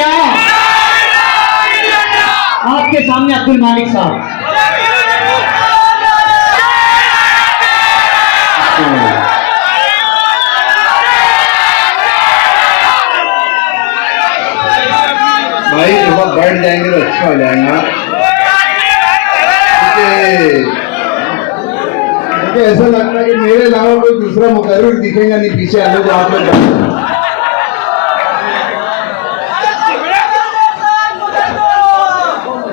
क्या? आपके सामने अब्दुल मालिक साहब। भाई जब आप बैठ जाएंगे तो अच्छा हो जाएगा। मुझे ऐसा लगता है कि मेरे अलावा कोई दूसरा मुकर्रिर दिखेगा नहीं पीछे आने को। आप लोग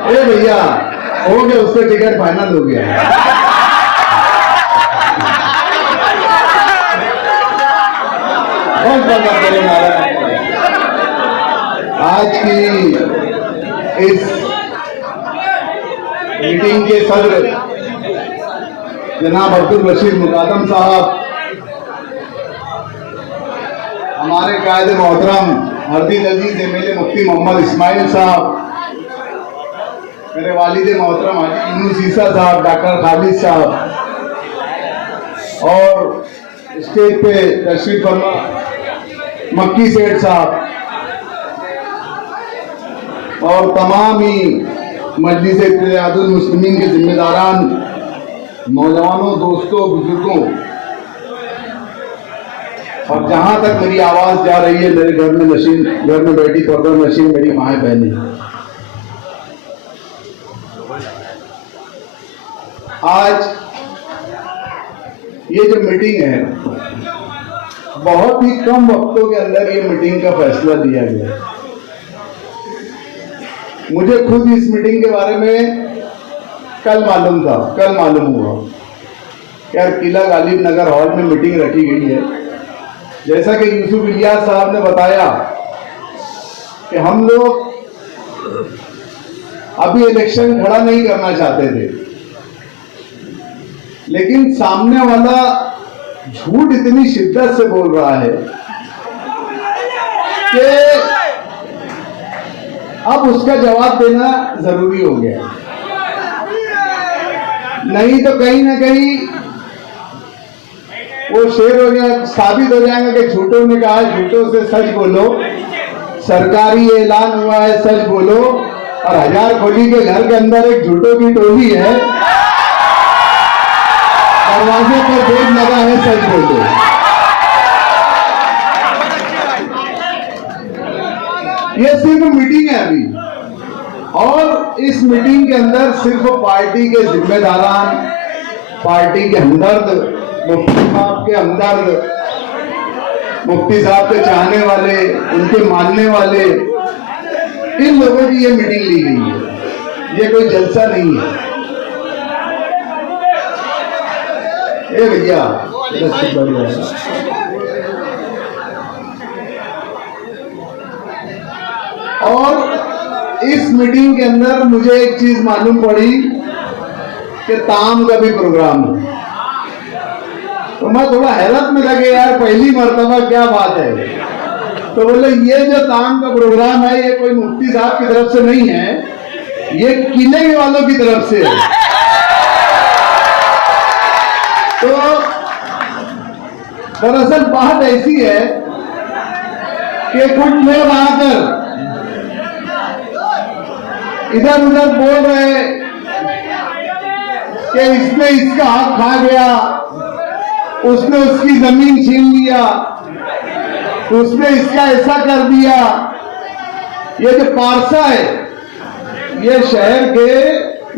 ए भैया हो गया, उसका टिकट फाइनल हो गया। बहुत बहुत करें आज की इस मीटिंग के सदर जनाब अब्दुल रशीद मुकादम साहब, हमारे कायदे मोहतरम हरदी अजीज एमएलए मुफ्ती मोहम्मद इस्माइल साहब, मेरे वालिद मोहतरम हाजी यूनुस ईसा साहब, डॉक्टर खालिद साहब, और स्टेज पे तशरीफ फरमा मक्की सेठ साहब और तमाम ही मजलिस इत्तेहादुल मुस्लिमीन के जिम्मेदारान, नौजवानों, दोस्तों, बुजुर्गों, और जहां तक मेरी आवाज जा रही है मेरे घर में बैठी पर्दा नशीन मेरी माएँ बहनें, आज ये जो मीटिंग है बहुत ही कम वक्तों के अंदर ये मीटिंग का फैसला लिया गया। मुझे खुद इस मीटिंग के बारे में कल मालूम हुआ यार किला गालिब नगर हॉल में मीटिंग रखी गई है। जैसा कि यूसुफ इलियास साहब ने बताया कि हम लोग अभी इलेक्शन खड़ा नहीं करना चाहते थे, लेकिन सामने वाला झूठ इतनी शिद्दत से बोल रहा है कि अब उसका जवाब देना जरूरी हो गया। नहीं तो कहीं ना कहीं वो शेर हो गया, साबित हो जाएगा कि झूठों ने कहा झूठों से सच बोलो, सरकारी ऐलान हुआ है सच बोलो, और हजार खोली के घर के अंदर एक झूठों की टोली है, दरवाजे पर बोर्ड लगा है सच बोलो। ये सिर्फ मीटिंग है अभी, और इस मीटिंग के अंदर सिर्फ पार्टी के जिम्मेदारान, पार्टी के हमदर्द, मुफ्ती साहब के हमदर्द, मुफ्ती साहब के चाहने वाले, उनके मानने वाले, इन लोगों की ये मीटिंग ली गई है। ये कोई जलसा नहीं है। ए भैया और इस मीटिंग के अंदर मुझे एक चीज मालूम पड़ी कि ताम का भी प्रोग्राम है। तो मैं थोड़ा हैरत में लगे यार पहली मर्तबा क्या बात है। तो बोले ये जो ताम का प्रोग्राम है ये कोई मुफ्ती साहब की तरफ से नहीं है, ये किले वालों की तरफ से है। तो दरअसल बात ऐसी है कि कुछ लोग आकर इधर उधर बोल रहे कि इसने इसका हक खा गया, उसने उसकी जमीन छीन लिया, उसने इसका ऐसा कर दिया। ये जो पारसा है, ये शहर के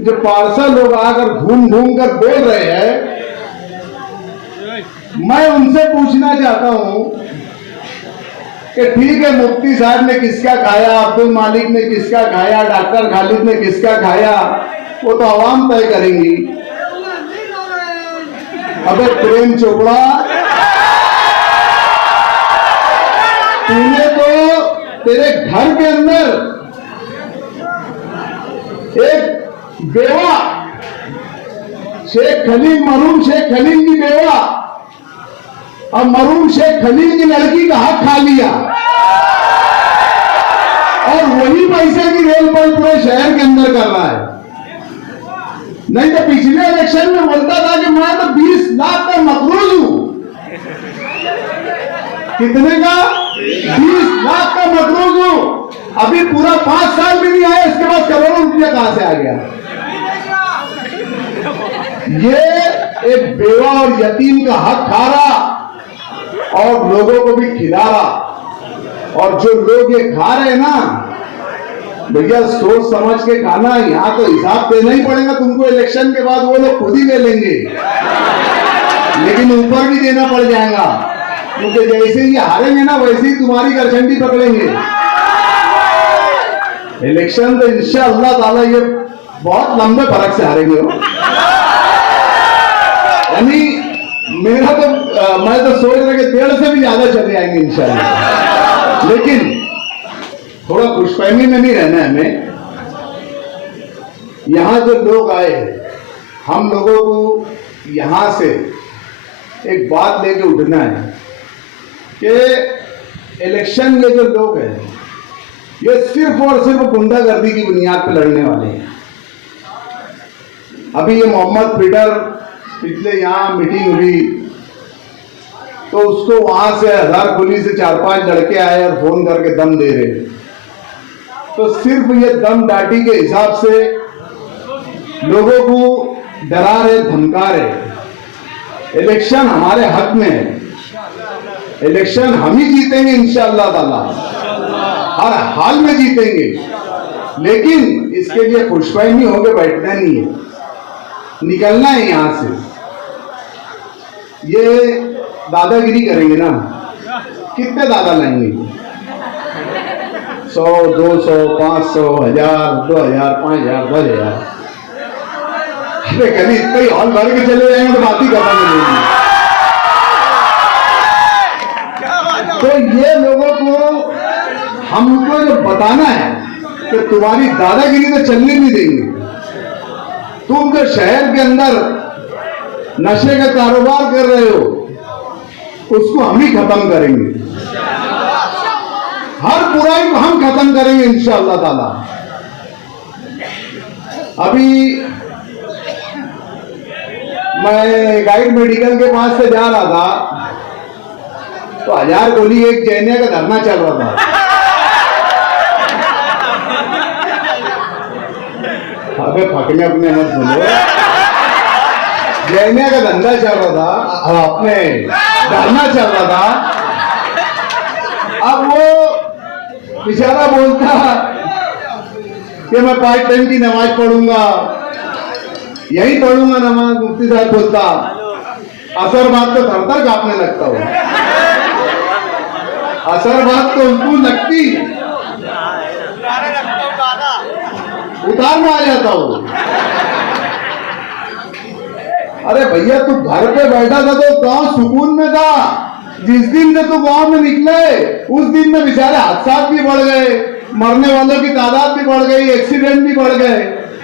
जो पारसा लोग आकर घूम घूम कर बोल रहे हैं, मैं उनसे पूछना चाहता हूं कि ठीक है मुफ्ती साहब ने किसका खाया, अब्दुल मालिक ने किसका खाया, डॉक्टर खालिद ने किसका खाया, वो तो आवाम तय करेंगी। अबे प्रेम चोपड़ा, तूने तो तेरे घर के अंदर एक बेवा शेख खलील, मरूम शेख खलील की बेवा और मरूम शेख खलील की लड़की का हक खा लिया, और वही पैसे की रेल पर पूरे शहर के अंदर कर रहा है। नहीं तो पिछले इलेक्शन में बोलता था कि मैं तो 20 लाख का मकरूज हूं। कितने का? 20 लाख का मकरूज हूं। अभी पूरा 5 साल भी नहीं आया, इसके बाद करोड़ों रुपया कहां से आ गया? ये एक बेवा और यतीम का हक खा रहा और लोगों को भी खिला रहा। और जो लोग ये खा रहे हैं ना भैया, सोच समझ के खाना। यहां तो हिसाब देना ही पड़ेगा तुमको, इलेक्शन के बाद वो लोग खुद ही ले लेंगे, लेकिन ऊपर भी देना पड़ जाएगा, क्योंकि जैसे ही हारेंगे ना वैसे ही तुम्हारी करछंडी पकड़ेंगे। इलेक्शन तो इंशाअल्लाह ताला ये बहुत लंबे फर्क से हारेंगे हो। यानी मेरा तो मैं तो सोच रहा कि 1.5 से भी ज्यादा चले आएंगे इंशाअल्लाह। लेकिन थोड़ा खुशफहमी में नहीं रहना है हमें। यहां जो लोग आए, हम लोगों को यहां से एक बात लेके उठना है कि इलेक्शन में जो लोग हैं ये सिर्फ और सिर्फ गुंडागर्दी की बुनियाद पर लड़ने वाले हैं। अभी ये मोहम्मद पीटर पिछले यहां मीटिंग हुई तो उसको वहां से हजारखुली से 4-5 लड़के आए और फोन करके दम दे रहे। तो सिर्फ ये दम दाटी के हिसाब से लोगों को डरा रहे, धमका रहे। इलेक्शन हमारे हक में है, इलेक्शन हम ही जीतेंगे इंशाअल्लाह ताला, हर हाल में जीतेंगे। लेकिन इसके लिए खुशफहमी होकर बैठना नहीं है, निकलना है यहां से। ये दादागिरी करेंगे ना, कितने दादा लाएंगे? 100, 200, 500, 1000, 2000, 5000, 10000। अरे कभी इतना ही हॉल भर के चले जाएंगे तो बात ही खत्म हो जाएगी। तो ये लोगों को हमको जो बताना है कि तुम्हारी दादागिरी तो चलने नहीं देंगे। तुम जो शहर के अंदर नशे का कारोबार कर रहे हो उसको हम ही खत्म करेंगे, हर बुराई को हम खत्म करेंगे इंशाअल्लाह ताला। अभी मैं गाइड मेडिकल के पास से जा रहा था तो हजारखुली एक जैनिया का धरना चल रहा था। अबे फकने अपने मत सुनो, जैनिया का धंधा चल रहा था, अपने धरना चल रहा था। अब वो बेचारा बोलता कि मैं 5 टाइम की नमाज पढ़ूंगा, यही पढ़ूंगा नमाज। मुफ्ती साहब बोलता असर बात तो थर-थर कांपने लगता हो, असर बात तो उनको लगती उतार में आ जाता हो। अरे भैया तू घर पे बैठा था तो गांव सुकून में था, जिस दिन से तू गांव में निकले उस दिन में बेचारे हादसा भी बढ़ गए, मरने वालों की तादाद भी बढ़ गई, एक्सीडेंट भी बढ़ गए।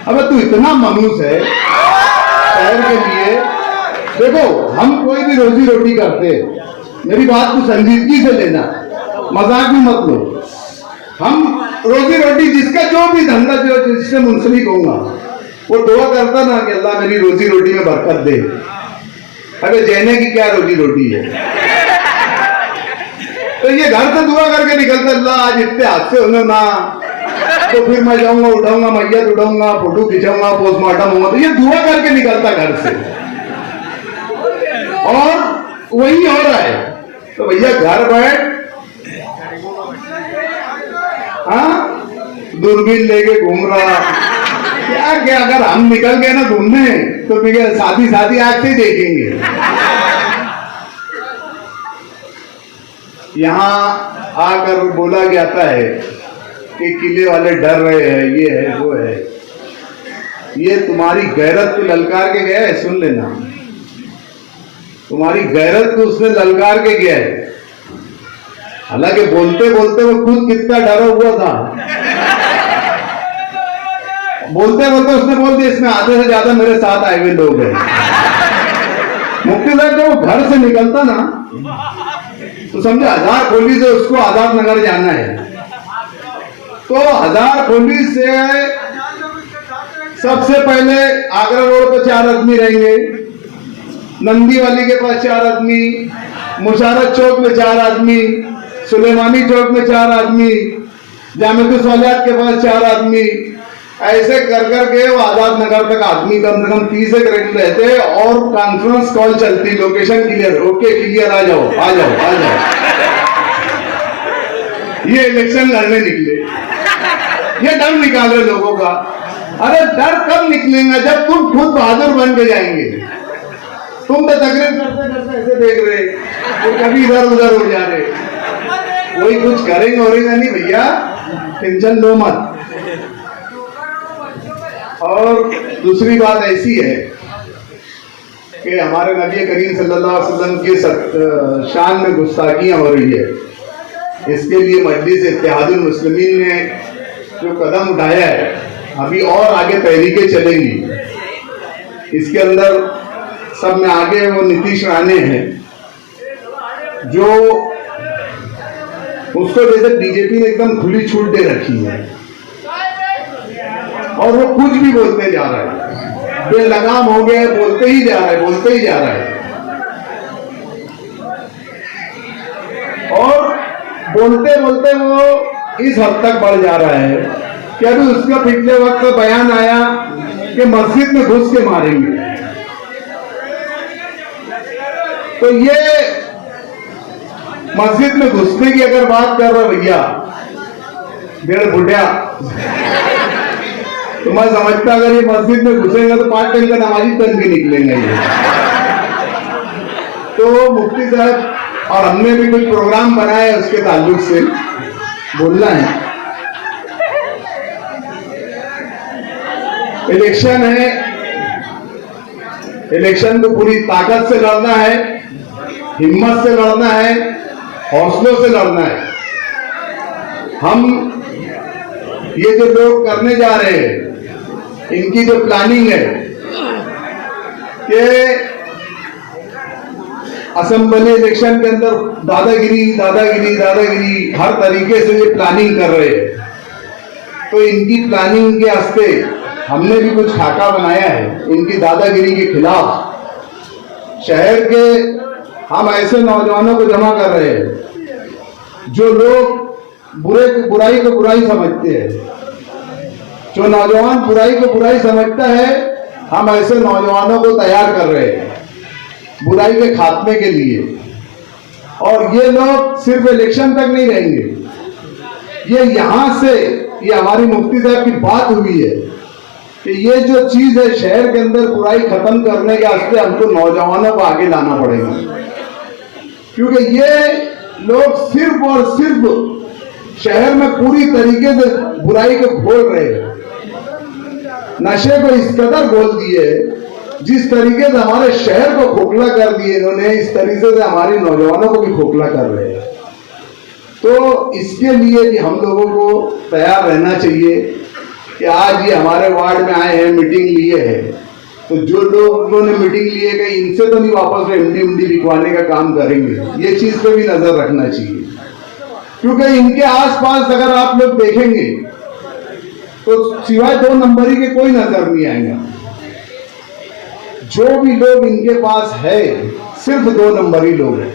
अबे तू इतना मनुष्य है शहर के लिए। देखो हम कोई भी रोजी रोटी करते, मेरी बात को संजीदगी से लेना, मजाक भी मत लो। हम रोजी रोटी जिसका जो भी धंधा जो जिससे मुंसलिक होगा वो दुआ करता ना कि अल्लाह मेरी रोजी रोटी में बरकत दे। अबे जैने की क्या रोजी रोटी है? तो ये घर से दुआ करके निकलता, अल्लाह आज इतने हादसे होंगे ना, तो फिर मैं जाऊंगा, उठाऊंगा मैयत, उठाऊंगा, फोटो खिंचाऊंगा, पोस्टमार्टम होगा, तो ये दुआ करके निकलता घर से। और वही हो रहा है। तो भैया घर बैठ दूरबीन लेके घूम रहा क्या क्या? अगर हम निकल गए ना घूमने तो भैया साथी साथी आके देखेंगे। यहाँ आकर बोला जाता है कि किले वाले डर रहे हैं, ये है वो है। ये तुम्हारी गैरत को ललकार के गया है, सुन लेना, तुम्हारी गैरत को उसने ललकार के गया है। हालांकि बोलते बोलते वो खुद कितना डरा हुआ था, बोलते बोलते उसने बोल दिया इसमें आधे से ज्यादा मेरे साथ आए हुए लोग हैं। मुफ्ती साहब जब वो घर से निकलता ना तो समझे हजारखुली से उसको आजाद नगर जाना है, तो हजारखुली से सबसे पहले आगरा रोड पर 4 आदमी रहेंगे, नंदी वाली के पास 4 आदमी, मुशारत चौक में 4 आदमी, सुलेमानी चौक में 4 आदमी, जामिया स्वालियात के पास 4 आदमी, ऐसे कर करके वो आजाद नगर तक आदमी कम से कम 30 एक रेट रहते और कॉन्फ्रेंस कॉल चलती, लोकेशन क्लियर, ओके क्लियर, आ जाओ आ जाओ आ जाओ। ये इलेक्शन लड़ने निकले, ये डर निकाले लोगों का। अरे डर कब निकलेगा जब तुम खुद बहादुर बन के जाएंगे। तुम तो तकरीर करते करते ऐसे देख रहे, तो कभी इधर उधर हो जा रहे, कोई कुछ करेंगे औरेगा नहीं भैया, टेंशन लो मत। और दूसरी बात ऐसी है कि हमारे नबी करीम सल्लल्लाहु अलैहि वसल्लम की शान में गुस्ताखियां हो रही है। इसके लिए मजलिस इत्तेहादुल मुस्लिमीन ने जो कदम उठाया है, अभी और आगे तहरीकें चलेंगी। इसके अंदर सब में आगे वो नीतीश राणे हैं, जो उसको जैसे बीजेपी ने एकदम खुली छूट दे रखी है और वो कुछ भी बोलते जा रहा है, बेलगाम हो गया, बोलते ही जा रहा है, बोलते ही जा रहा है। और बोलते बोलते वो इस हद तक बढ़ जा रहा है कि अभी उसका पिछले वक्त बयान आया कि मस्जिद में घुस के मारेंगे। तो ये मस्जिद में घुसने की अगर बात कर रहे भैया, डेढ़ बुढ़िया, तो मैं समझता अगर ये मस्जिद में घुसेंगे तो 5 टाइम का नमाजी तन के निकलेंगे ये। तो मुफ्ती साहब और हमने भी कुछ प्रोग्राम बनाए उसके ताल्लुक से बोलना है। इलेक्शन है, इलेक्शन को पूरी ताकत से लड़ना है, हिम्मत से लड़ना है, हौसलों से लड़ना है। हम ये जो लोग करने जा रहे हैं, इनकी जो प्लानिंग है कि असेंबली इलेक्शन के अंदर दादागिरी दादागिरी दादागिरी हर तरीके से ये प्लानिंग कर रहे हैं। तो इनकी प्लानिंग के वास्ते हमने भी कुछ खाका बनाया है इनकी दादागिरी के खिलाफ। शहर के हम ऐसे नौजवानों को जमा कर रहे हैं जो लोग बुराई को बुराई समझते हैं। जो नौजवान बुराई को बुराई समझता है, हम ऐसे नौजवानों को तैयार कर रहे हैं बुराई के खात्मे के लिए। और ये लोग सिर्फ इलेक्शन तक नहीं रहेंगे, ये यहां से, ये हमारी मुफ्ती साहब की बात हुई है कि ये जो चीज है शहर के अंदर बुराई खत्म करने के वास्ते हमको नौजवानों को आगे लाना पड़ेगा। क्योंकि ये लोग सिर्फ और सिर्फ शहर में पूरी तरीके से बुराई को खोल रहे हैं, नशे को इस कदर खोल दिए, जिस तरीके से हमारे शहर को खोखला कर दिए इन्होंने, इस तरीके से हमारे नौजवानों को भी खोखला कर रहे हैं। तो इसके लिए भी हम लोगों को तैयार रहना चाहिए कि आज ये हमारे वार्ड में आए हैं, मीटिंग लिए है, तो जो लोगों ने मीटिंग लिए कि इनसे तो नहीं वापस एमडी उमडी बिकवाने का काम करेंगे, ये चीज पे भी नजर रखना चाहिए। क्योंकि इनके आसपास अगर आप लोग देखेंगे तो सिवाय 2 नंबरी के कोई नजर नहीं आएगा। जो भी लोग इनके पास है सिर्फ 2 नंबरी लोग हैं।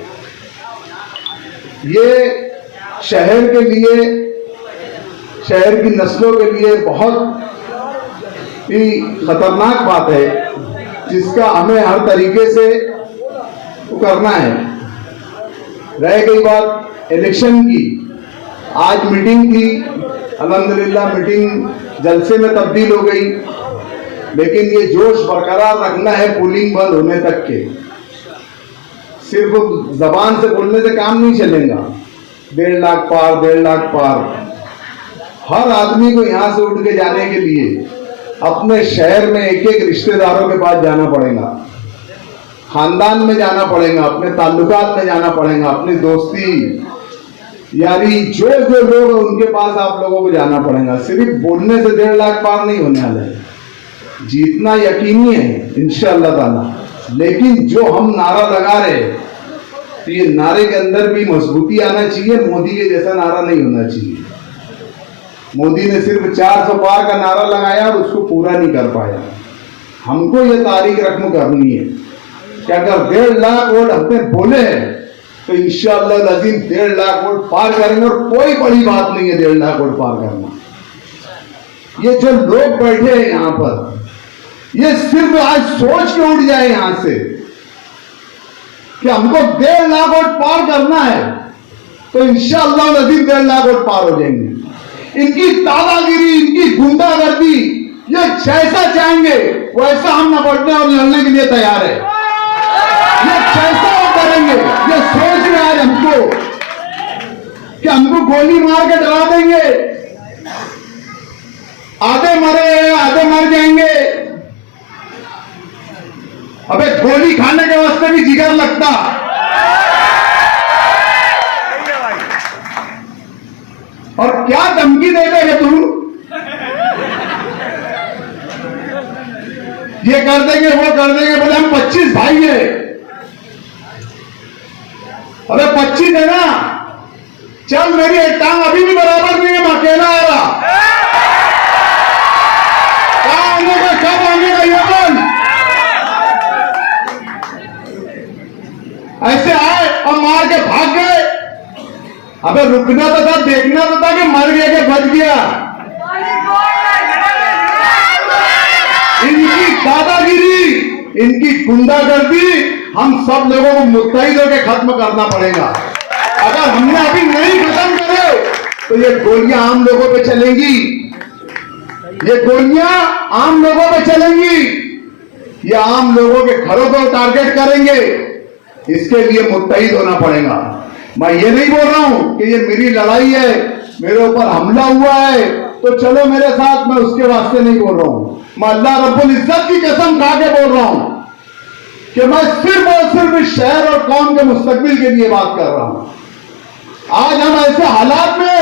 ये शहर के लिए, शहर की नस्लों के लिए बहुत ही खतरनाक बात है, जिसका हमें हर तरीके से करना है। रह गई बात इलेक्शन की, आज मीटिंग थी, अल्हम्दुलिल्लाह मीटिंग जलसे में तब्दील हो गई, लेकिन ये जोश बरकरार रखना है पोलिंग बंद होने तक के। सिर्फ जबान से बोलने से काम नहीं चलेगा। 1.5 लाख पार, 1.5 लाख पार, हर आदमी को यहां से उठ के जाने के लिए अपने शहर में एक एक रिश्तेदारों के पास जाना पड़ेगा, खानदान में जाना पड़ेगा, अपने ताल्लुकात में जाना पड़ेगा, अपनी दोस्ती यारी जो जो लोग उनके पास आप लोगों को जाना पड़ेगा। सिर्फ बोलने से 1.5 लाख पार नहीं होने वाला है, जीतना यकीनी है इंशाअल्लाह ताला। लेकिन जो हम नारा लगा रहे हैं, तो ये नारे के अंदर भी मजबूती आना चाहिए, मोदी के जैसा नारा नहीं होना चाहिए। मोदी ने सिर्फ 400 पार का नारा लगाया और उसको पूरा नहीं कर पाया। हमको ये तारीख रकम करनी है कि अगर 1.5 लाख वोट हमने बोले हैं तो इंशाअल्लाह अज़ीम 1.5 लाख वोट पार करेंगे। और कोई बड़ी बात नहीं है 1.5 लाख वोट पार करना। ये जो लोग बैठे हैं यहां पर, ये सिर्फ आज सोच के उठ जाए यहां से कि हमको 1.5 लाख वोट पार करना है, तो इंशाअल्लाह अज़ीम 1.5 लाख वोट पार हो जाएंगे। इनकी दादागिरी, इनकी गुंडागर्दी, ये जैसा चाहेंगे वैसा हम निपटने और लड़ने के लिए तैयार है। ये जैसा वो करेंगे, ये सोच रहे हैं हमको कि हमको गोली मार के डरा देंगे, आधे मरे आधे मर जाएंगे। अबे गोली खाने के वास्ते भी जिगर लगता। और क्या धमकी दे देगा तुम? ये कर देंगे वो कर देंगे, बोले हम 25 भाई है। अरे 25 है ना, चल मेरी एक टांग अभी भी बराबर नहीं है, मैं अकेला आ रहा। कहाँ आने का, कब आने का, ये बोल। ऐसे आए और मार के भाग गए। अबे रुकना तो था, देखना तो था कि मर गया कि बच गया। इनकी दादागिरी, इनकी गुंडागर्दी हम सब लोगों को मुत्तहिद होकर खत्म करना पड़ेगा। अगर हमने अभी नहीं खत्म करे तो ये गोलियां आम लोगों पे चलेंगी, ये गोलियां आम लोगों पे चलेंगी, ये आम लोगों के घरों को टारगेट करेंगे। इसके लिए मुत्तहिद होना पड़ेगा। मैं ये नहीं बोल रहा हूं कि ये मेरी लड़ाई है, मेरे ऊपर हमला हुआ है तो चलो मेरे साथ, मैं उसके वास्ते नहीं बोल रहा हूं। मैं अल्लाह रब्बुल इज्जत की कसम खा के बोल रहा हूं कि मैं सिर्फ और सिर्फ इस शहर और कौम के मुस्तकबिल के लिए बात कर रहा हूं। आज हम ऐसे हालात में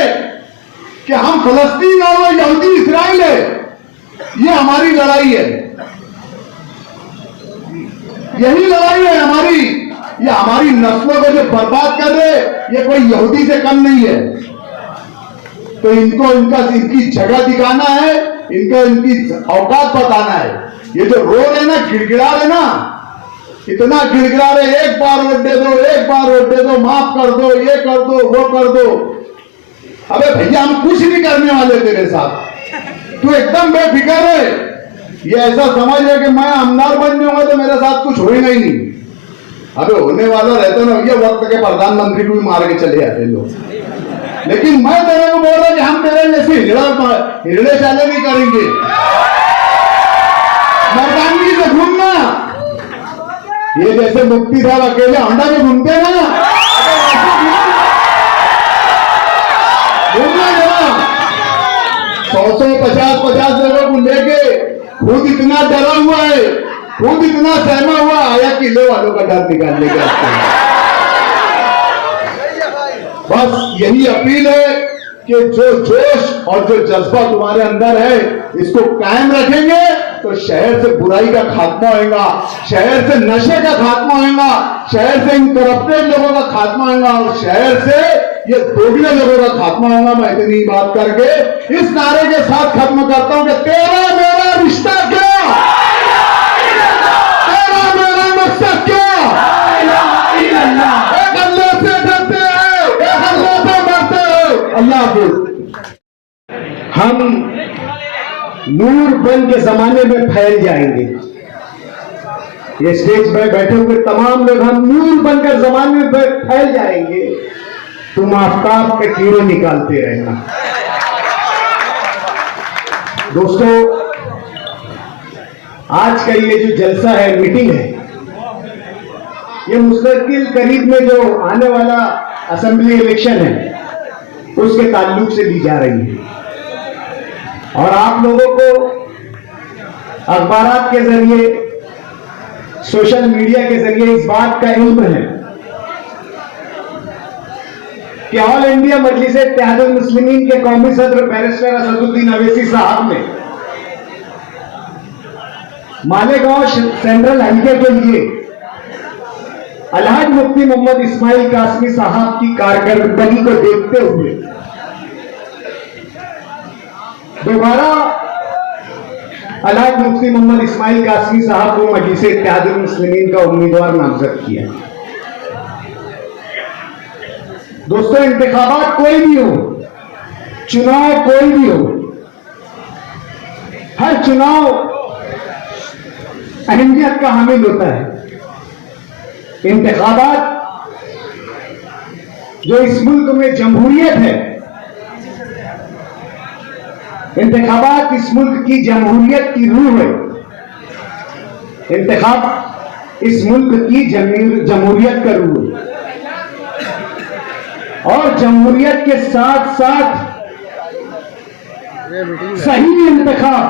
कि हम फलस्तीन और वो यहूदी इस्राइल है, ये हमारी लड़ाई है, यही लड़ाई है हमारी। ये हमारी नस्लों को जो बर्बाद कर रहे, ये कोई यहूदी से कम नहीं है। तो इनको इनकी जगह दिखाना है, इनकी औकात बताना है। ये जो रो रहे ना, गिड़गिड़ा रहे ना, इतना गिड़गिड़ा रहे, एक बार वोट दे दो, एक बार वोट दे दो, माफ कर दो, ये कर दो, वो कर दो। अबे भैया हम कुछ नहीं करने वाले तेरे साथ, तू एकदम बेफिक्र है। ये ऐसा समझ है कि मैं आमदार बन जाऊंगा तो मेरे साथ कुछ होएगा ही नहीं। अबे होने वाला रहता ना, ये वक्त के प्रधानमंत्री को भी मार के चले जाते लोग। लेकिन मैं तेरे को बोल रहा कि हम तेरे जैसे हिरड़े चाले नहीं करेंगे। मर्दानगी से घूमना, ये जैसे मुफ्ती साहब अकेले होंडा में घूमते ना, घूमना जरा 100 50 लोगों को लेके खुद इतना डरा हुआ है, खुद इतना सहमा हुआ, आया किले वालों का डर निकालने का। बस यही अपील है कि जो जोश और जो जज्बा तुम्हारे अंदर है, इसको कायम रखेंगे तो शहर से बुराई का खात्मा होगा, शहर से नशे का खात्मा होगा, शहर से इन करप्टेड लोगों का खात्मा होगा और शहर से ये दोगले लोगों का खात्मा होगा। मैं इतनी बात करके इस नारे के साथ खत्म करता हूं कि तेरा मेरा रिश्ता क्या, तेरा मेरा मकसद क्या, एक अल्लाह से डरते हैं, एक अल्लाह से मरते हैं। अल्लाह हाफिज। हम नूर बन के जमाने में फैल जाएंगे। ये स्टेज पर बैठे हुए तमाम लोग, हम नूर बनकर जमाने में फैल जाएंगे। तुम आफताब के कीड़े निकालते रहना। दोस्तों, आज का ये जो जलसा है, मीटिंग है, ये मुस्तकिल करीब में जो आने वाला असेंबली इलेक्शन है उसके ताल्लुक से ली जा रही है। और आप लोगों को अखबारात के जरिए, सोशल मीडिया के जरिए इस बात का इल्म है कि ऑल इंडिया मजलिस इत्तेहादुल मुस्लिमीन के कौमी सदर बैरिस्टर असदुद्दीन अवैसी साहब ने मालेगांव सेंट्रल हल्के के लिए अलहाज मुफ्ती मोहम्मद इस्माइल कासमी साहब की कारकर्दगी को देखते हुए दोबारा अलहाज मुफ्ती मोहम्मद इस्माइल कासमी साहब को मजलिस इत्तेहादुल मुस्लिमीन का उम्मीदवार नामजद किया। दोस्तों, इंतखाबात कोई भी हो, चुनाव कोई भी हो, हर चुनाव अहमियत का हामिल होता है। इंतखाबात जो इस मुल्क में जमहूरियत है, इंतखाबात इस मुल्क की जमहूरियत की रूह है। इंतखाब इस मुल्क की जमहूरियत का रूह है। और जमहूरियत के साथ साथ सही इंतखाब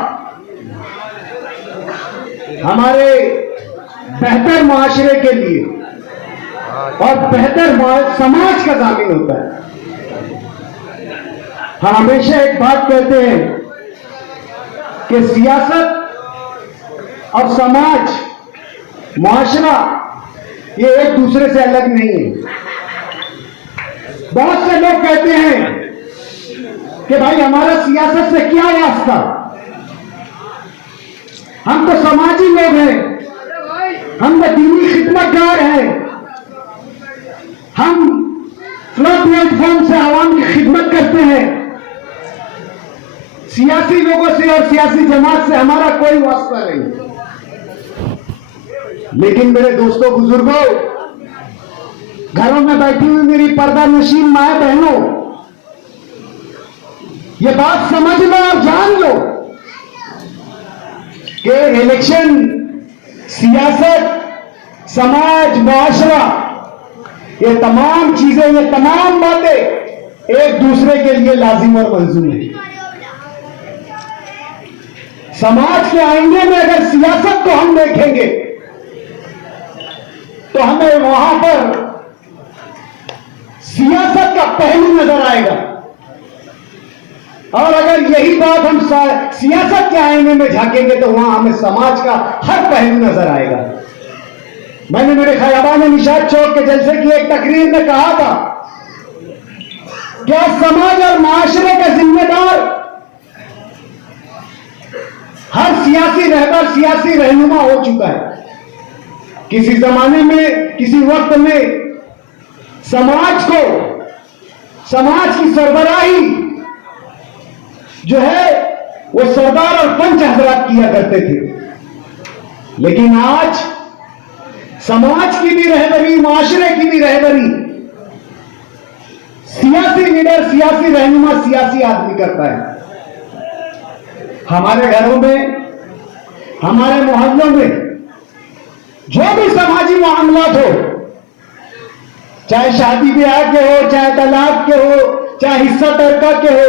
हमारे बेहतर माशरे के लिए और बेहतर समाज का जामिन होता है। हम हमेशा एक बात कहते हैं कि सियासत और समाज, मुआशरा ये एक दूसरे से अलग नहीं है। बहुत से लोग कहते हैं कि भाई हमारा सियासत से क्या वास्ता, हम तो समाजी लोग हैं, हम तो दीनी खिदमतगार हैं, हम फ्लड प्लेटफॉर्म से आवाम की खिदमत करते हैं, सियासी लोगों से और सियासी जमात से हमारा कोई वास्ता नहीं। लेकिन मेरे दोस्तों, बुजुर्गों, घरों में बैठी हुई मेरी पर्दा नशीन माए बहनों, ये बात समझ लो और जान लो कि इलेक्शन, सियासत, समाज, मुआशरा, ये तमाम चीजें, ये तमाम बातें एक दूसरे के लिए लाजिम और मंजूर है। समाज के आईने में अगर सियासत को हम देखेंगे तो हमें वहां पर सियासत का पहलू नजर आएगा, और अगर यही बात हम सियासत के आईने में झांकेंगे तो वहां हमें समाज का हर पहलू नजर आएगा। मैंने मेरे खयाबान निशात चौक के जलसे की एक तकरीर में कहा था, क्या समाज और माशरे का जिम्मेदार हर सियासी रहबर, सियासी रहनुमा हो चुका है। किसी जमाने में, किसी वक्त में समाज को, समाज की सरबराही जो है वो सरदार और पंच हजरात किया करते थे। लेकिन आज समाज की भी रहबरी, माशरे की भी रहबरी सियासी लीडर, सियासी रहनुमा, सियासी आदमी करता है। हमारे घरों में, हमारे मोहल्लों में जो भी समाजी मामलात हो, चाहे शादी ब्याह के हो, चाहे तलाक के हो, चाहे हिस्सा तरका के हो,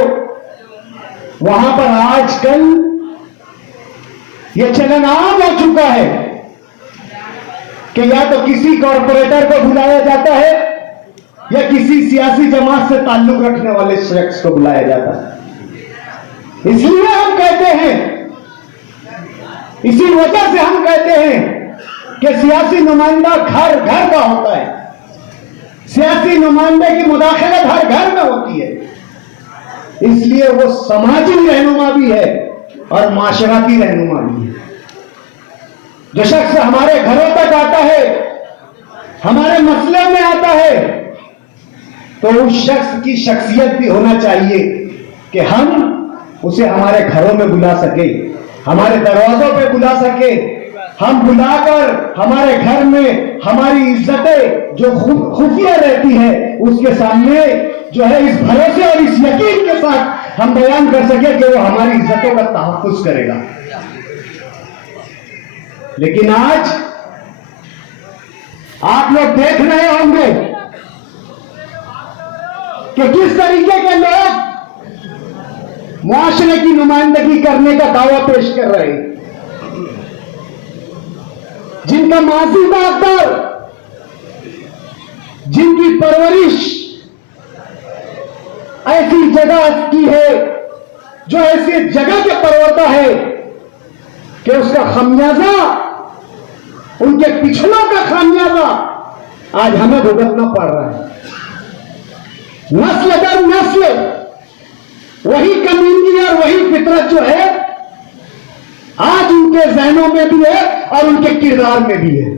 वहां पर आजकल यह चलन आम हो चुका है कि या तो किसी कॉरपोरेटर को बुलाया जाता है या किसी सियासी जमात से ताल्लुक रखने वाले शख्स को बुलाया जाता है। इसलिए हम कहते हैं, इसी वजह से हम कहते हैं कि सियासी नुमाइंदा घर घर का होता है। सियासी नुमाइंदे की मुदाखलत हर घर में होती है, इसलिए वो समाजी रहनुमा भी है और माशराती रहनुमा भी है। जो शख्स हमारे घरों तक आता है, हमारे मसले में आता है, तो उस शख्स की शख्सियत भी होना चाहिए कि हम उसे हमारे घरों में बुला सके, हमारे दरवाजों पे बुला सके, हम बुलाकर हमारे घर में हमारी इज्जतें जो खुफिया रहती है उसके सामने जो है इस भरोसे और इस यकीन के साथ हम बयान कर सके कि वो हमारी इज्जतों का तहफ्फुज़ करेगा। लेकिन आज आप लोग देख रहे होंगे कि किस तरीके के लोग मुआशरे की नुमाइंदगी करने का दावा पेश कर रहे हैं, जिनका माजी दागदार, जिनकी परवरिश ऐसी जगह की है, जो ऐसी जगह के परवरदा है कि उसका खामियाजा, उनके पिछलों का खामियाजा आज हमें भुगतना पड़ रहा है। नस्ल दर नस्ल वही कमीनी और वही फितरत जो है आज उनके जहनों में भी है और उनके किरदार में भी है।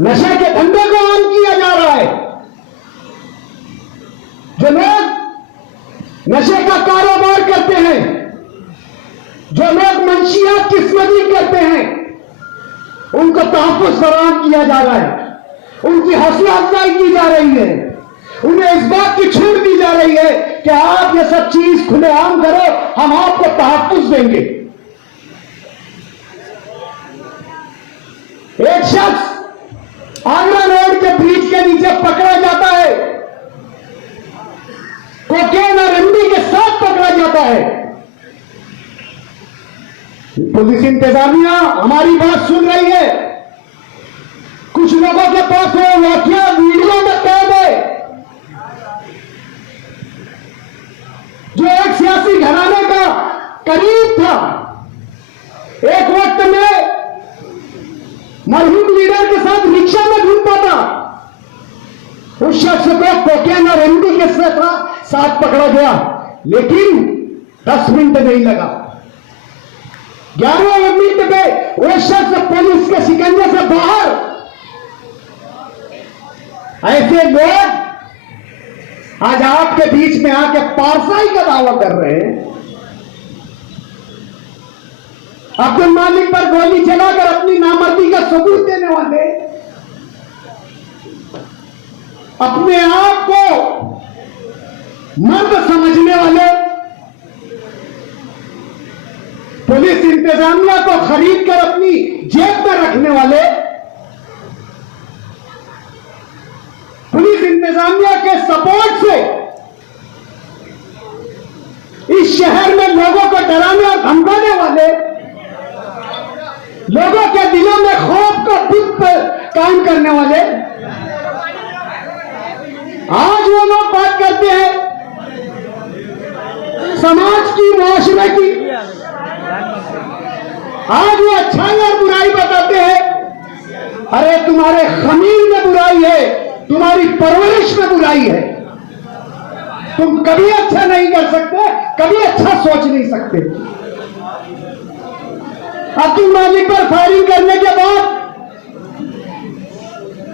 नशे के धंधे को आम किया जा रहा है। जो लोग नशे का कारोबार करते हैं, जो लोग मंशियात की स्मगलिंग करते हैं, उनको तहफ्फुज़ फराहम किया जा रहा है, उनकी हौसला अफजाई की जा रही है, उन्हें इस बात की छूट दी जा रही है कि आप ये सब चीज खुलेआम करो, हम आपको तहफ्फुज़ देंगे। एक शख्स आगरा रोड के ब्रिज के नीचे पकड़ा जाता है, कोकेन और एमडी के साथ पकड़ा जाता है। पुलिस इंतजामिया हमारी बात सुन रही है। कुछ लोगों के पास वो वाकया वीडियो में कैद है, जो एक सियासी घराने का करीब था, एक वक्त में मरहूम लीडर के साथ रिक्शा में घूमता था। उस शख्स को कोकेन और एमडी के साथ पकड़ा गया, लेकिन 10 मिनट नहीं लगा। 11वें मिनट पे वो शख्स पुलिस के शिकंजे से बाहर। ऐसे लोग आज आपके बीच में आके पारसाई का दावा कर रहे हैं। अब्दुल मालिक पर गोली चलाकर अपनी नामर्दी का सबूत देने वाले, अपने आप को मर्द समझने वाले, पुलिस इंतजामिया को खरीद कर अपनी जेब में रखने वाले, पुलिस इंतजामिया के सपोर्ट से इस शहर में लोगों को डराने और धमकाने वाले, लोगों के दिलों में खौफ का बुत पर काम करने वाले, आज वो लोग बात करते हैं समाज की, मुआशरे की। आज वो अच्छाई और बुराई बताते हैं। अरे तुम्हारे खमीर में बुराई है, तुम्हारी परवरिश में बुराई है, तुम कभी अच्छा नहीं कर सकते, कभी अच्छा सोच नहीं सकते। अब्दुल मालिक पर फायरिंग करने के बाद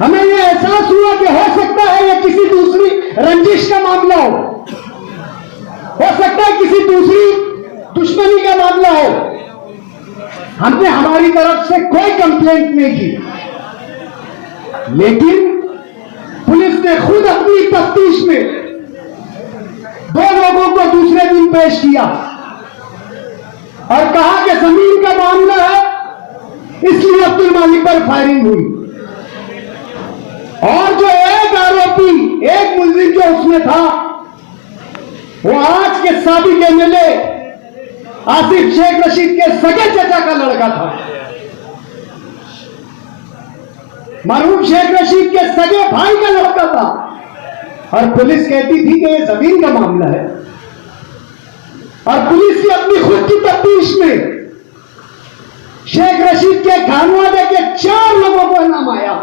हमें यह एहसास हुआ कि हो सकता है यह किसी दूसरी रंजिश का मामला हो सकता है किसी दूसरी दुश्मनी का मामला हो। हमने हमारी तरफ से कोई कंप्लेंट नहीं की, लेकिन पुलिस ने खुद अपनी तफ्तीश में 2 लोगों को दूसरे दिन पेश किया और कहा कि जमीन का मामला है, इसलिए अब्दुल मालिक पर फायरिंग हुई। और जो एक आरोपी, एक मुलजिम जो उसमें था, वो आज के साबिक एमएलए आसिफ शेख रशीद के सगे चाचा का लड़का था। मरहूम शेख रशीद के सगे भाई का लड़का था। और पुलिस कहती थी कि यह जमीन का मामला है, और पुलिस की अपनी खुद की तफ्तीश में शेख रशीद के खानवादे के 4 लोगों का नाम आया।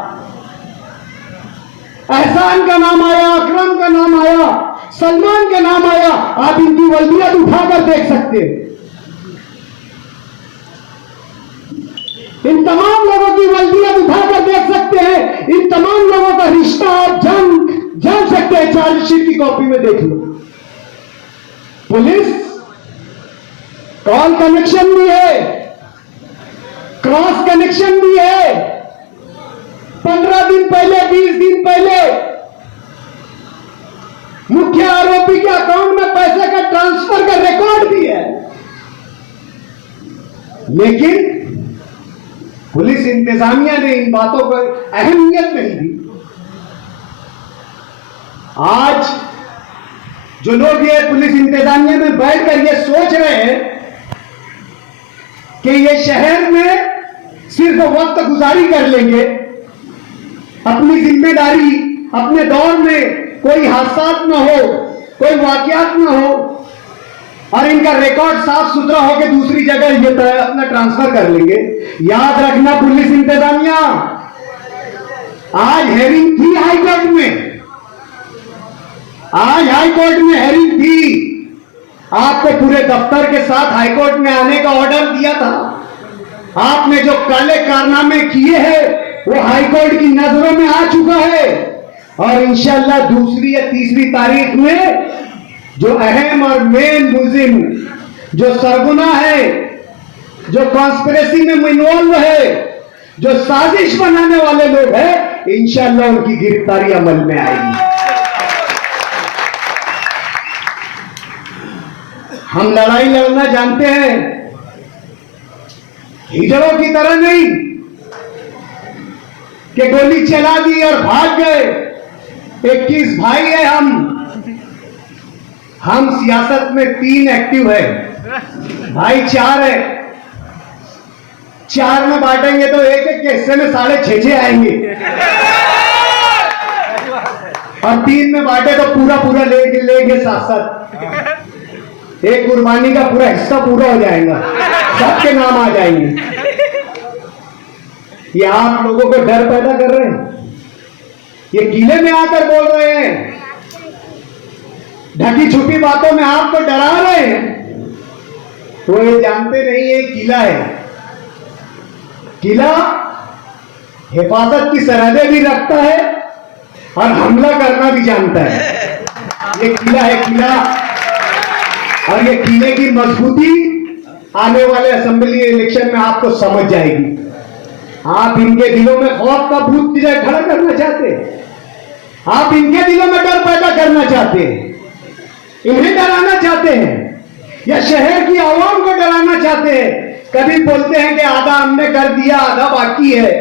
एहसान का नाम आया, अकरम का नाम आया, सलमान का नाम आया। आप इनकी वल्दियत उठाकर देख सकते हैं। इन तमाम लोगों की वल्दियत उठाकर देख सकते हैं। इन तमाम लोगों का रिश्ता आप जान सकते हैं। चार्जशीट की कॉपी में देख लो। पुलिस कॉल कनेक्शन भी है, क्रॉस कनेक्शन भी है। 15 दिन पहले, 20 दिन पहले मुख्य आरोपी के अकाउंट में पैसे का ट्रांसफर का रिकॉर्ड भी है, लेकिन पुलिस इंतजामिया ने इन बातों पर अहमियत नहीं दी। आज जो लोग ये पुलिस इंतजामिया में बैठकर ये सोच रहे हैं कि ये शहर में सिर्फ वक्त गुजारी कर लेंगे, अपनी जिम्मेदारी, अपने दौर में कोई हादसा न हो, कोई वाकयात न हो, और इनका रिकॉर्ड साफ सुथरा हो के दूसरी जगह ये अपना ट्रांसफर कर लेंगे। याद रखना पुलिस इंतजामिया, आज हेयरिंग थी हाईकोर्ट में, आज हाईकोर्ट में हेयरिंग थी। आपको पूरे दफ्तर के साथ हाईकोर्ट में आने का ऑर्डर दिया था। आपने जो काले कारनामे किए हैं वो हाई कोर्ट की नजरों में आ चुका है और इंशाल्लाह 2 या 3 तारीख में जो अहम और मेन मुलजिम, जो सरगुना है, जो कॉन्स्पिरेसी में इन्वॉल्व है, जो साजिश बनाने वाले लोग हैं, इंशाल्लाह उनकी गिरफ्तारी अमल में आएगी। हम लड़ाई लड़ना जानते हैं, हिजड़ों की तरह नहीं कि गोली चला दी और भाग गए। 21 भाई है हम सियासत में 3 एक्टिव है, भाई 4 है। 4 में बांटेंगे तो एक एक के हिस्से में 6.5 आएंगे और 3 में बांटे तो पूरा लेंगे साथ साथ। एक कुर्बानी का पूरा हिस्सा पूरा हो जाएगा, सबके नाम आ जाएंगे। ये आप लोगों को डर पैदा कर रहे हैं, ये किले में आकर बोल रहे हैं, ढकी छुपी बातों में आपको डरा रहे हैं। तो ये जानते नहीं ये किला है। किला हिफाजत की सरहदें भी रखता है और हमला करना भी जानता है। ये किला है किला, और ये किले की मजबूती आने वाले असेंबली इलेक्शन में आपको समझ जाएगी। आप इनके दिलों में खौफ का भूत खड़ा करना चाहते हैं, आप इनके दिलों में डर पैदा करना चाहते हैं, इन्हें डराना चाहते हैं या शहर की आवाम को डराना चाहते हैं। कभी बोलते हैं कि आधा हमने कर दिया, आधा बाकी है।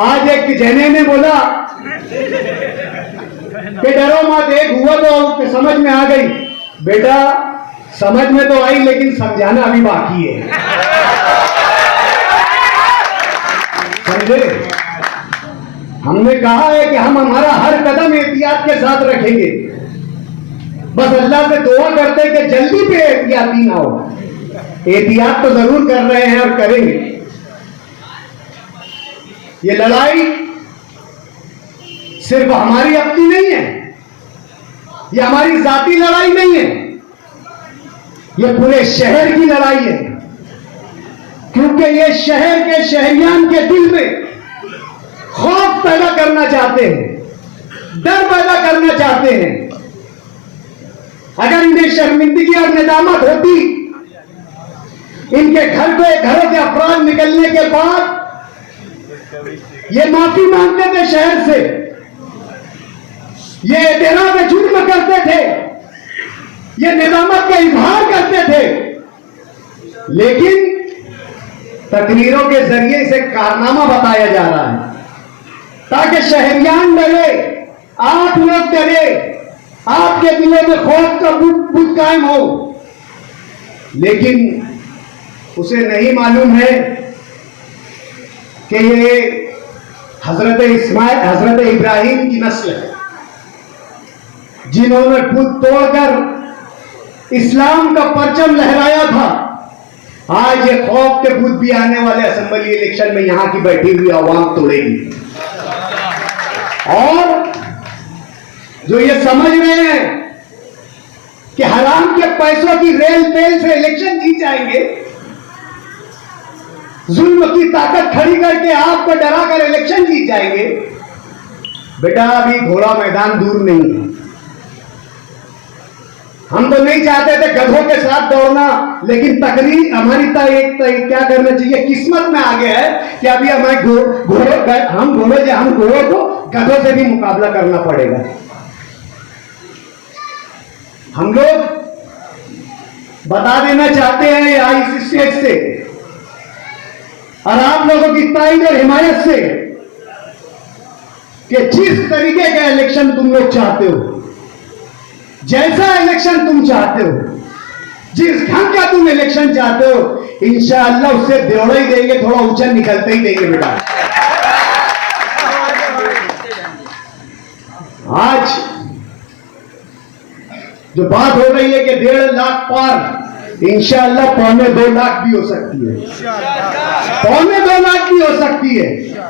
आज एक जने ने बोला कि डरो मत, एक हुआ तो समझ में आ गई। बेटा समझ में तो आई, लेकिन समझाना अभी बाकी है, समझे? हमने कहा है कि हम हमारा हर कदम एहतियात के साथ रखेंगे, बस अल्लाह से दुआ करते हैं कि जल्दी पे एहतियाती ना हो। एहतियात तो जरूर कर रहे हैं और करेंगे। ये लड़ाई सिर्फ हमारी अपनी नहीं है, ये हमारी जाती लड़ाई नहीं है, ये पूरे शहर की लड़ाई है। क्योंकि ये शहर के शहरियान के दिल में खौफ पैदा करना चाहते हैं, डर पैदा करना चाहते हैं। अगर इन्हें शर्मिंदगी और निदामत होती, इनके घरों से अफराद निकलने के बाद ये माफी मांगते थे शहर से, ये एतराफ जुर्म करते थे, ये निजामत का इजहार करते थे, लेकिन तकरीरों के जरिए इसे कारनामा बताया जा रहा है ताकि शहरियान डरे, आप लोग डरे, आपके दिलों में खौफ का बुत कायम हो। लेकिन उसे नहीं मालूम है कि ये हजरत इब्राहिम की नस्ल है, जिन्होंने बुत तोड़कर इस्लाम का परचम लहराया था। आज ये खौफ के बुत भी आने वाले असेंबली इलेक्शन में यहां की बैठी हुई आवाम तोड़ेगी। और जो ये समझ रहे हैं कि हराम के पैसों की रेल पेल से इलेक्शन जीत जाएंगे, जुल्म की ताकत खड़ी करके आपको डरा कर इलेक्शन जीत जाएंगे, बेटा अभी घोड़ा मैदान दूर नहीं है। हम तो नहीं चाहते थे गधों के साथ दौड़ना, लेकिन तकरीर हमारी क्या करना चाहिए, किस्मत में आ गया है कि अभी हमारे हम घोड़ों को गधों से भी मुकाबला करना पड़ेगा। हम लोग बता देना चाहते हैं इस स्टेज से और आप लोगों की ताईद और हिमायत से कि जिस तरीके का इलेक्शन तुम लोग चाहते हो, जैसा इलेक्शन तुम चाहते हो, जिस ढंग का तुम इलेक्शन चाहते हो, इंशाअल्लाह उससे दौड़ा ही देंगे, थोड़ा ऊंचा निकलते ही देंगे। बेटा आज जो बात हो रही है कि 1.5 लाख पार, इंशाअल्लाह 1.25 लाख भी हो सकती है, 1.25 लाख भी हो सकती है,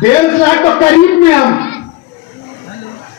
1.5 लाख तो करीब में, हम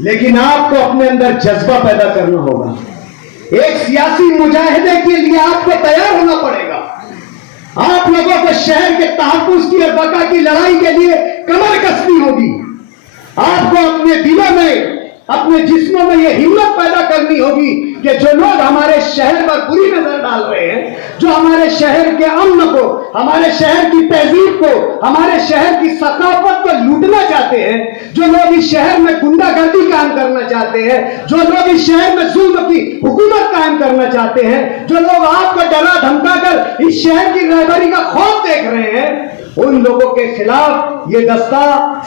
लेकिन आपको अपने अंदर जज्बा पैदा करना होगा, एक सियासी मुजाहिदे के लिए आपको तैयार होना पड़ेगा। आप लोगों को शहर के तहफ्फुज़ की और बका की लड़ाई के लिए कमर कसनी होगी। आपको अपने दिलों में, अपने जिस्मों में यह हिम्मत पैदा करनी होगी कि जो लोग हमारे शहर पर बुरी नजर डाल रहे हैं, जो हमारे शहर के अमन को, हमारे शहर की तहजीब को, हमारे शहर की सकाफत को लूटना चाहते हैं, जो लोग इस शहर में गुंडागर्दी कायम करना चाहते हैं, जो लोग इस शहर में जुल्म की हुकूमत कायम करना चाहते हैं, जो लोग आपको डरा धमकाकर इस शहर की रहबरी का खौफ देख रहे हैं, उन लोगों के खिलाफ ये दस्ता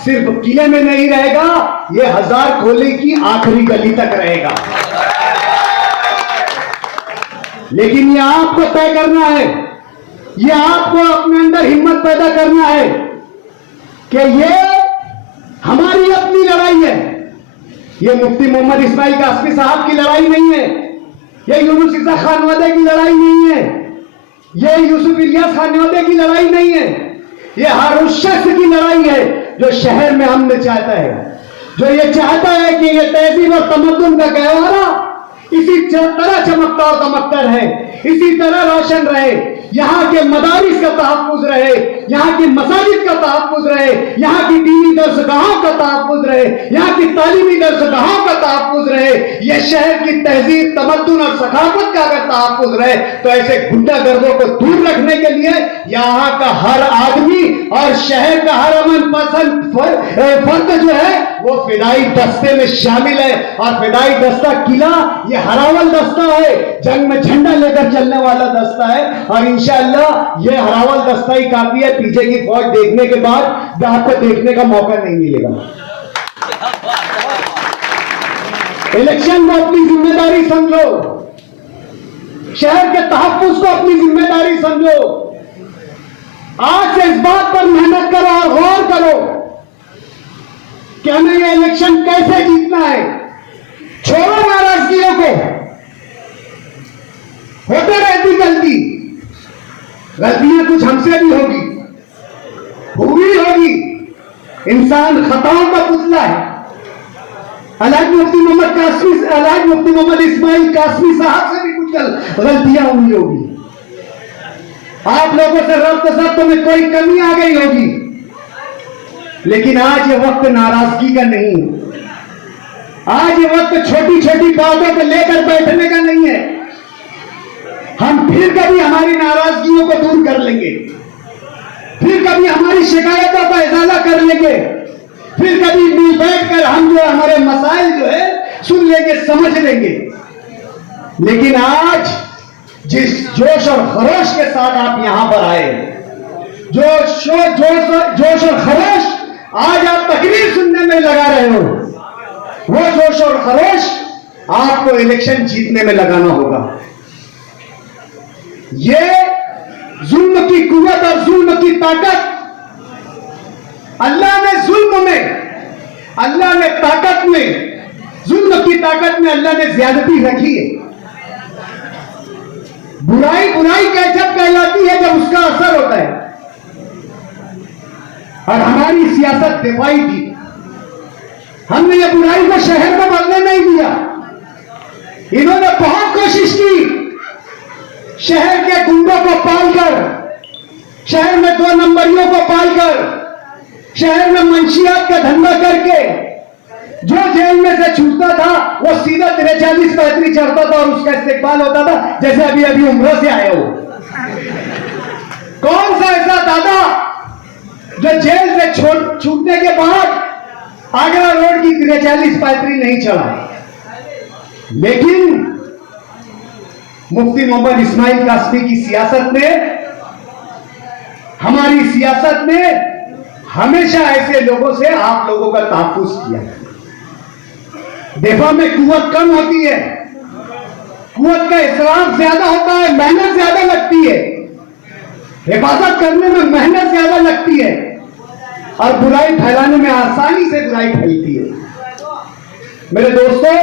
सिर्फ किले में नहीं रहेगा, ये हजार खोले की आखिरी गली तक रहेगा। लेकिन ये आपको तय करना है, ये आपको अपने अंदर हिम्मत पैदा करना है कि ये हमारी अपनी लड़ाई है। ये मुफ्ती मोहम्मद इस्माइल कासमी साहब की लड़ाई नहीं है, ये यूनुस इसा खानवादे की लड़ाई नहीं है, ये यूसुफ इलियास खानवादे की लड़ाई नहीं है, ये हर उस शख्स की लड़ाई है जो शहर में अमन चाहता है, जो ये चाहता है कि ये तहजीब और तमद्दुन का गहवारा इसी तरह चमकता और दमकता रहे, इसी तरह रोशन रहे, यहाँ के मदारिस का तहफ्फुज़ रहे, यहाँ की मसाजिद का तहफ्फुज़ रहे, यहाँ की दीनी दरसगाहों का तहफ्फुज़ रहे, यहाँ की तालीमी दरसगाहों का तहफ्फुज़ रहे, यह शहर की तहजीब, तमद्दुन और सखाफत का अगर तहफ्फुज़ रहे, तो ऐसे गुंडागर्दों को दूर रखने के लिए यहाँ का हर आदमी और शहर का हर अमन पसंद फर्द जो है वो फिदाई दस्ते में शामिल है। और फिदाई दस्ता किला ये हरावल दस्ता है, जंग में झंडा लेकर चलने वाला दस्ता है, और इंशाअल्लाह ये हरावल दस्ता ही काफी है। पीछे की फौज देखने के बाद आपको देखने का मौका नहीं मिलेगा। इलेक्शन को अपनी जिम्मेदारी समझो, शहर के तहफ्फुज़ को अपनी जिम्मेदारी समझो। आज से इस बात पर मेहनत करो और गौर करो कि हमें ये इलेक्शन कैसे जीतना है। छोड़ो नाराजगियों को, होते रहती गलतियां कुछ हमसे भी होगी, हुई होगी, इंसान खताओं का पुतला है। अलहाज मुफ्ती मोहम्मद इस्माइल कासमी साहब से भी कुछ गलतियां हुई होगी, आप लोगों से रब्त में कोई कमी आ गई होगी, लेकिन आज ये वक्त नाराजगी का नहीं है। आज ये वक्त छोटी छोटी बातों को लेकर बैठने का नहीं है। हम फिर कभी हमारी नाराजगियों को दूर कर लेंगे, फिर कभी हमारी शिकायतों का इजाला कर लेंगे, फिर कभी मिल बैठकर हम जो हमारे मसाइल जो है सुन लेंगे, समझ लेंगे। लेकिन आज जिस जोश और खरोश के साथ आप यहां पर आए, जोश और खरोश आज आप तकरीर सुनने में लगा रहे हो, वो जोश और खरोश आपको इलेक्शन जीतने में लगाना होगा। ये जुल्म की कुव्वत और जुल्म की ताकत अल्लाह ने जुल्म में, अल्लाह ने ताकत में, जुल्म की ताकत में अल्लाह ने ज्यादती रखी है। बुराई जब कहलाती है जब उसका असर होता है, और हमारी सियासत दिफाई थी। हमने ये बुराई को शहर में बढ़ने नहीं दिया। इन्होंने बहुत कोशिश की शहर के गुंडों को पालकर, शहर में 2 नंबरियों को पालकर, शहर में मंशियात का धंधा करके जो जेल में से छूटता था वो सीधा 43 पैतरी चढ़ता था और उसका इस्तेकबाल होता था जैसे अभी अभी उम्र से आए हो। कौन सा ऐसा दादा जो जेल से छूटने के बाद आगरा रोड की 43 पैतरी नहीं चढ़ा। लेकिन मुफ्ती मोहम्मद इस्माइल कासमी की सियासत ने, हमारी सियासत ने हमेशा ऐसे लोगों से आप लोगों का तहफ्फुज़ किया। दिफा में कुव्वत कम होती है, कुव्वत का इसराफ ज्यादा होता है, मेहनत ज्यादा लगती है, हिफाजत करने में मेहनत ज्यादा लगती है, और बुराई फैलाने में आसानी से बुराई फैलती है। मेरे दोस्तों,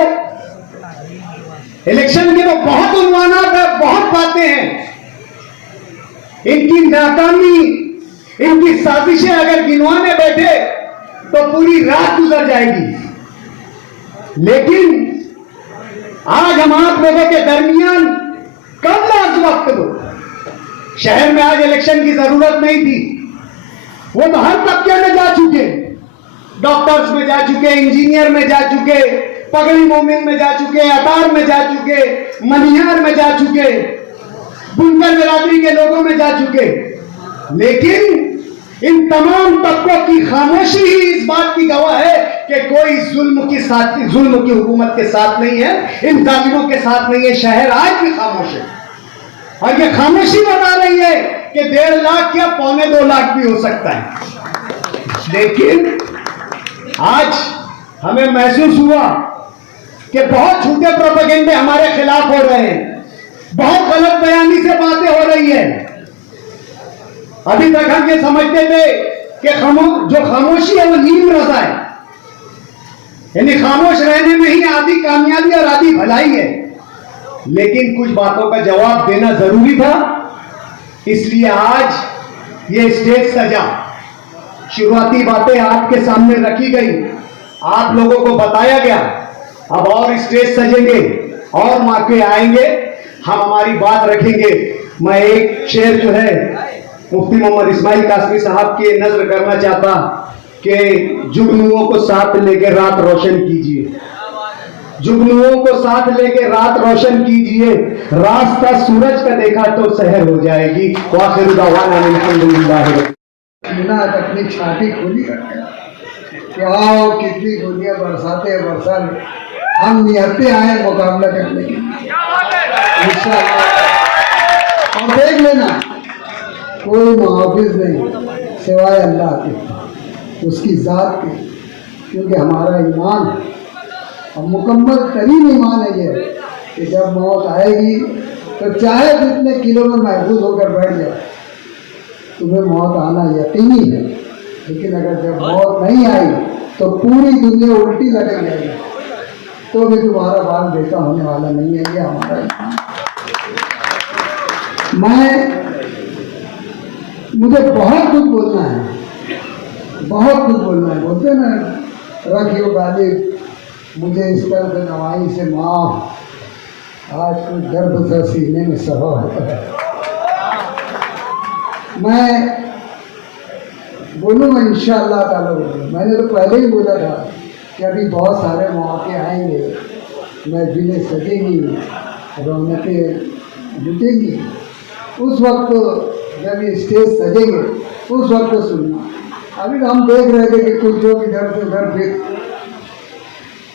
इलेक्शन के तो बहुत उन्वानात है, बहुत बातें हैं। इनकी नाकामी, इनकी साजिशें अगर गिनवाने बैठे तो पूरी रात गुजर जाएगी। लेकिन आज हम आप लोगों के दरमियान कम आज वक्त शहर में आज इलेक्शन की जरूरत नहीं थी। वो तो हर तबके में जा चुके, डॉक्टर्स में जा चुके, इंजीनियर में जा चुके, पगड़ी मोमिन में जा चुके, अतार में जा चुके, मनिहार में जा चुके, बुनकर बिरादरी के लोगों में जा चुके। लेकिन इन तमाम तबकों की खामोशी ही इस बात की गवाह है कि कोई जुल्म की हुकूमत के साथ नहीं है, इन जालिमों के साथ नहीं है। शहर आज भी खामोश है और ये खामोशी बता रही है कि 1.5 लाख या 2.25 लाख भी हो सकता है। लेकिन आज हमें महसूस हुआ कि बहुत झूठे प्रोपेगेंडे हमारे खिलाफ हो रहे हैं, बहुत गलत बयानी से बातें हो रही है। अभी तक हम ये समझते थे कि जो खामोशी है वो नीम रजा है, यानी खामोश रहने में ही आधी कामयाबी और आधी भलाई है। लेकिन कुछ बातों का जवाब देना जरूरी था, इसलिए आज ये स्टेज सजा, शुरुआती बातें आपके सामने रखी गई, आप लोगों को बताया गया। अब और स्टेज सजेंगे और मौके आएंगे, हम हमारी बात रखेंगे। मैं एक शेर जो है मुफ्ती मोहम्मद इस्माइल कासमी साहब की नजर करना चाहता कि जुगनुओं को साथ लेकर रात रोशन कीजिए, जुगनुओं को साथ लेकर रात रोशन कीजिए, रास्ता सूरज का देखा तो सहर हो जाएगी। वाखिर दावाना अल्हम्दुलिल्लाह। आज अपनी छाती खुली क्या कितनी गोलियां बरसाते बरसात, हम नियते आए मुकाबला करने के लिए इंशाअल्लाह। और देख लेना कोई मुहाफिज नहीं सिवाय अल्लाह के, उसकी ज़ात के, क्योंकि हमारा ईमान और मुकम्मल तरीन ईमान है ये कि जब मौत आएगी तो चाहे जितने किलो में महफूज होकर बैठ जाए, तुम्हें मौत आना यकीनी है। लेकिन अगर जब मौत नहीं आई तो पूरी दुनिया उल्टी लटक जाएगी, तो भी तुम्हारा बाल बेटा होने वाला नहीं है। ये हमारा ईमान। मुझे बहुत कुछ बोलना है, बहुत कुछ बोलना है। बोलते ना रखियो गालिब मुझे इस तरह से नवाई से माफ, आज कुछ दर्द सा सीने में सभा होता है। मैं बोलूँगा इंशाअल्लाह ताला बोलूँगा। मैंने तो पहले ही बोला था कि अभी बहुत सारे मौके आएंगे, महफिलें सजेंगी, रौनकें जुटेंगी। उस वक्त जब ये स्टेज सजेंगे उस वक्त तो सुनना। अभी हम देख रहे थे कि कुछ लोग इधर से उधर फिर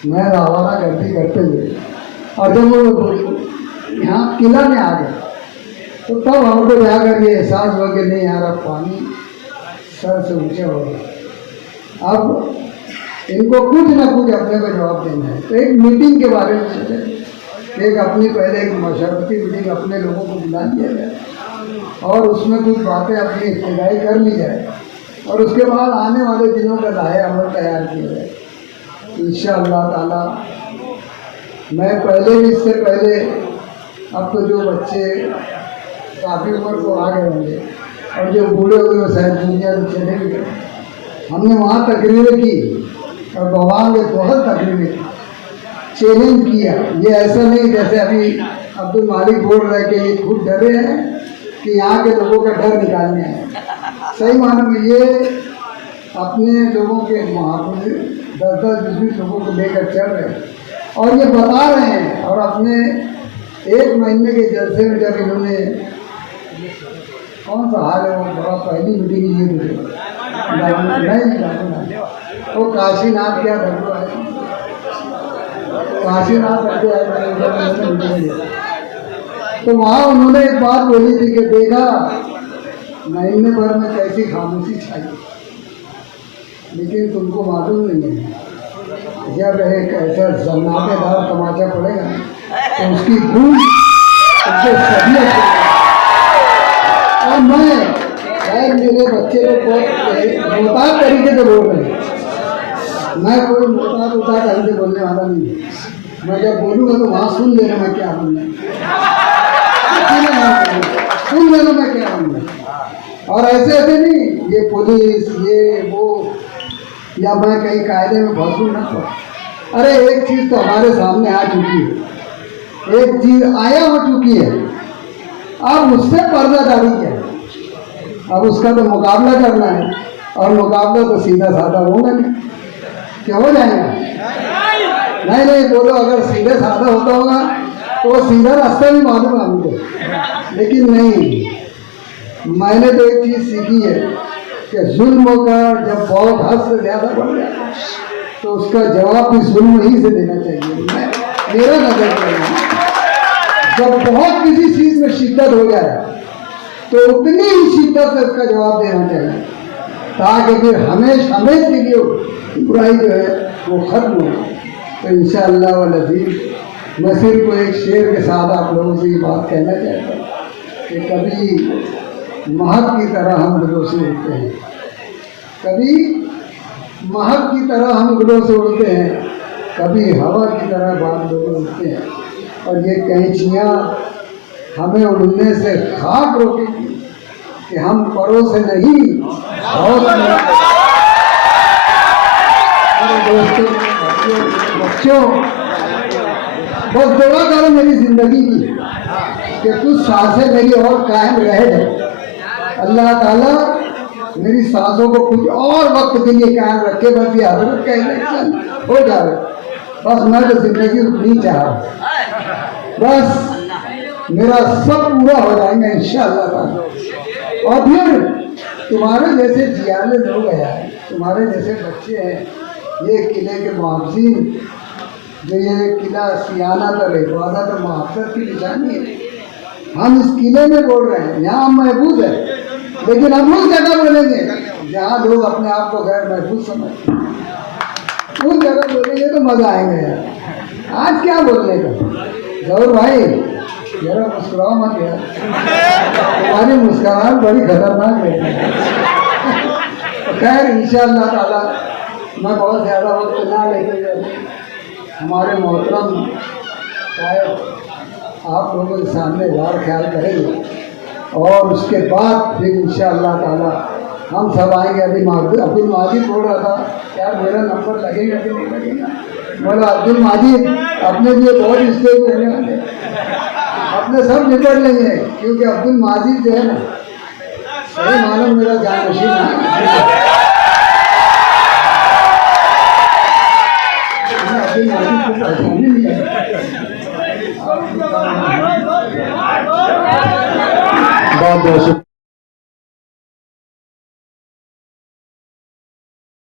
मैं रवाना करते हुए, और जब वो यहाँ किला में आ गए तो तब हमको जाकर ये एहसास हुआ कि नहीं यार अब पानी सर से ऊँचा हो गया, अब इनको कुछ ना कुछ अपने को जवाब देना है। तो एक मीटिंग के बारे में सोचे, एक अपनी पहले एक मशवरती मीटिंग अपने लोगों को बुला लिया जाए और उसमें कुछ बातें अपनी इब्तिदाई कर ली जाए, और उसके बाद आने वाले दिनों का राह अमल तैयार किया जाए इंशाअल्लाह ताला। मैं पहले भी इससे पहले, अब तो जो बच्चे काफ़ी उम्र को आ गए होंगे और जो बूढ़े हुए वो शायद दुनिया से चले भी गए, हमने वहाँ तकरीरें की और बवाल में बहुत तकरीरें की, चैलेंज किया। ये ऐसा नहीं जैसे अभी अब्दुल मालिक बोल रहे कि ये खुद डरे हैं कि यहाँ के लोगों का डर निकालने हैं। सही मानो में ये अपने लोगों के मुहावरे 10-10, 20 लोगों को लेकर चल रहे हैं और ये बता रहे हैं। और अपने 1 महीने के जलसे में जब इन्होंने, कौन सा हाल है वो बड़ा पहली मीटिंग ये नहीं वो काशीनाथ क्या धर्म है, काशीनाथ करके आए, तो वहाँ उन्होंने एक बात बोली थी कि देखा महीने भर में कैसी खामोशी छाई, लेकिन तुमको मालूम नहीं है जब एक ऐसा सन्नाटेदार तमाचा पड़ेगा तो उसकी गूंज उसके सभी। और मैं शायद मेरे बच्चे लोग बहुत मोहताज तरीके से बोल रहे हैं, मैं कोई मोहताज ढंग से बोलने वाला नहीं है। मैं जब बोलूँगा तो वहाँ सुन लेना मैं क्या बोलना, सुन लेना मैं क्या बोलना। और ऐसे ऐसे नहीं ये पुलिस ये वो या मैं कहीं कायदे में फंसूँ ना। अरे एक चीज़ तो हमारे सामने आ चुकी है, एक चीज़ आया हो चुकी है। अब उससे पर्दादारी क्या है? अब उसका तो मुकाबला करना है, और मुकाबला तो सीधा साधा होगा नहीं, क्या हो जाएगा? नहीं नहीं बोलो, अगर सीधा साधा होता होगा तो वो सीधा रास्ता भी मालूम है हमको, लेकिन नहीं। मैंने तो एक चीज़ सीखी है कि जुल्म का जब बहुत हद से ज़्यादा बढ़ जाता है तो उसका जवाब भी जुल्म ही से देना चाहिए। मेरा नजर है जब बहुत किसी चीज़ में शिद्दत हो जाए तो उतनी ही शिद्दत से उसका जवाब देना चाहिए, ताकि फिर हमेशा हमेशा के लिए बुराई जो है वो खत्म हो। तो इंशाअल्लाह वल अज़ीज़ मैं सिर्फ एक शेर के साथ आप लोगों से ये बात कहना चाहता हूँ कि कभी महक की तरह हम दिलों से उड़ते हैं, कभी महक की तरह हम दिलों से उड़ते हैं, कभी हवा की तरह बादलों में उड़ते हैं। और ये कैंचियाँ हमें उड़ने से खाक रोकेगी कि हम परों से नहीं दोस्तों बच्चों, बस दुआ करो मेरी जिंदगी की कि कुछ सांसें मेरी और कायम रहे जाए। अल्लाह ताला मेरी सांसों को कुछ और वक्त के लिए कायम रखे, बस ये हजरत का इलेक्शन हो जाए, बस मैं तो जिंदगी रुकनी चाह रहा हूँ, बस मेरा सब पूरा हो जाएगा इंशाअल्लाह। और फिर तुम्हारे जैसे जियाले लोग हैं, तुम्हारे जैसे बच्चे हैं, ये किले के मुआवजीन, जो ये किला सियानत और इबादत और मुहब्बत की निशानी है, हम इस किले में बोल रहे हैं, यहाँ हम महफूज है, लेकिन हम उस जगह बोलेंगे जहाँ लोग अपने आप को गैर महफूज समझते हैं, उस जगह बोलेंगे तो मजा आएगा यार। आज क्या बोलने का जरूर भाई, जरा मुस्कुराओ मत यार, तुम्हारी मुस्कुराहट बड़ी खतरनाक है। तो खैर इंशाअल्लाह ताला मैं बहुत ज़्यादा वक्त ना लेके हमारे मोहतरम शायद आप लोगों के सामने वार ख्याल करेंगे, और उसके बाद फिर इंशाअल्लाह ताला हम सब आएंगे। अभी अब्दुल माजिद बोल रहा था यार मेरा नंबर लगेगा कि नहीं लगेगा, बोला अब्दुल माजिद अपने लिए बहुत स्टेज रहने वाले, अपने सब निपट लेंगे, क्योंकि अब्दुल माजिद जो है ना सही मालूम मेरा जानशीन है। अब्दुल माजिद को पहचाने नहीं है। बहुत बहुत